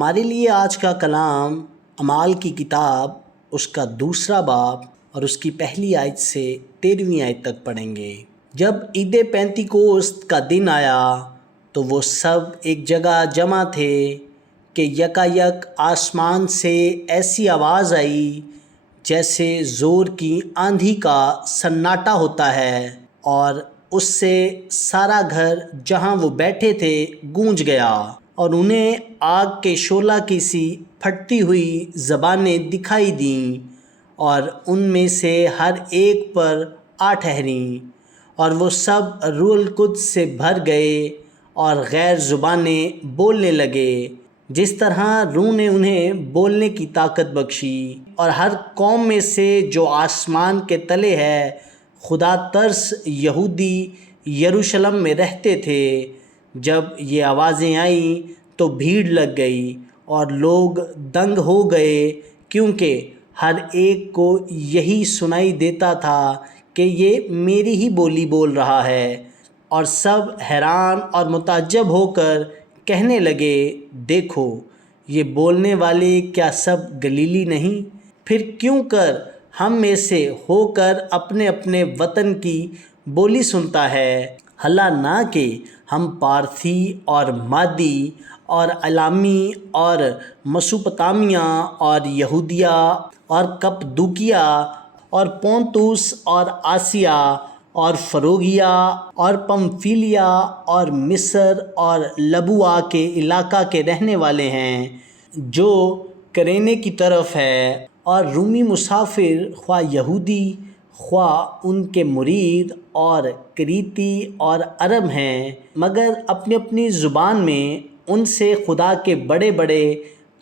ہمارے لیے آج کا کلام اعمال کی کتاب اس کا 2 باب اور اس کی پہلی آیت سے 13ویں آیت تک پڑھیں گے۔ جب عید پینتیکوست کا دن آیا تو وہ سب ایک جگہ جمع تھے کہ یکایک آسمان سے ایسی آواز آئی جیسے زور کی آندھی کا سناٹا ہوتا ہے، اور اس سے سارا گھر جہاں وہ بیٹھے تھے گونج گیا، اور انہیں آگ کے شعلہ کی سی پھٹتی ہوئی زبانیں دکھائی دیں، اور ان میں سے ہر ایک پر آ ٹھہریں، اور وہ سب روح القدس سے بھر گئے اور غیر زبانیں بولنے لگے جس طرح روح نے انہیں بولنے کی طاقت بخشی۔ اور ہر قوم میں سے جو آسمان کے تلے ہے خدا ترس یہودی یروشلم میں رہتے تھے، جب یہ آوازیں آئیں تو بھیڑ لگ گئی اور لوگ دنگ ہو گئے، کیونکہ ہر ایک کو یہی سنائی دیتا تھا کہ یہ میری ہی بولی بول رہا ہے، اور سب حیران اور متعجب ہو کر کہنے لگے، دیکھو یہ بولنے والے کیا سب گلیلی نہیں؟ پھر کیوں کر ہم میں سے ہو کر اپنے اپنے وطن کی بولی سنتا ہے؟ حالہ نہ کہ ہم پارتھی اور مادی اور الامی اور مسوپتامیہ اور یہودیہ اور کپدوکیہ اور پونتوس اور آسیہ اور فروگیا اور پمفیلیا اور مصر اور لبوا کے علاقہ کے رہنے والے ہیں، جو کرینے کی طرف ہے، اور رومی مسافر خواہ یہودی خواہ ان کے مرید اور کریتی اور عرب ہیں، مگر اپنی اپنی زبان میں ان سے خدا کے بڑے بڑے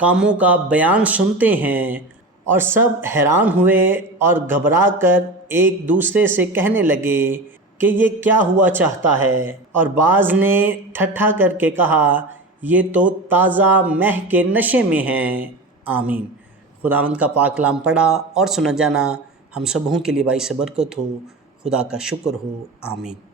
کاموں کا بیان سنتے ہیں۔ اور سب حیران ہوئے اور گھبرا کر ایک دوسرے سے کہنے لگے کہ یہ کیا ہوا چاہتا ہے، اور بعض نے ٹھٹھا کر کے کہا، یہ تو تازہ مہ کے نشے میں ہیں۔ آمین۔ خداوند کا پاک کلام پڑھا اور سنا جانا ہم سبوں کے لیے باعث برکت ہو۔ خدا کا شکر ہو۔ آمین۔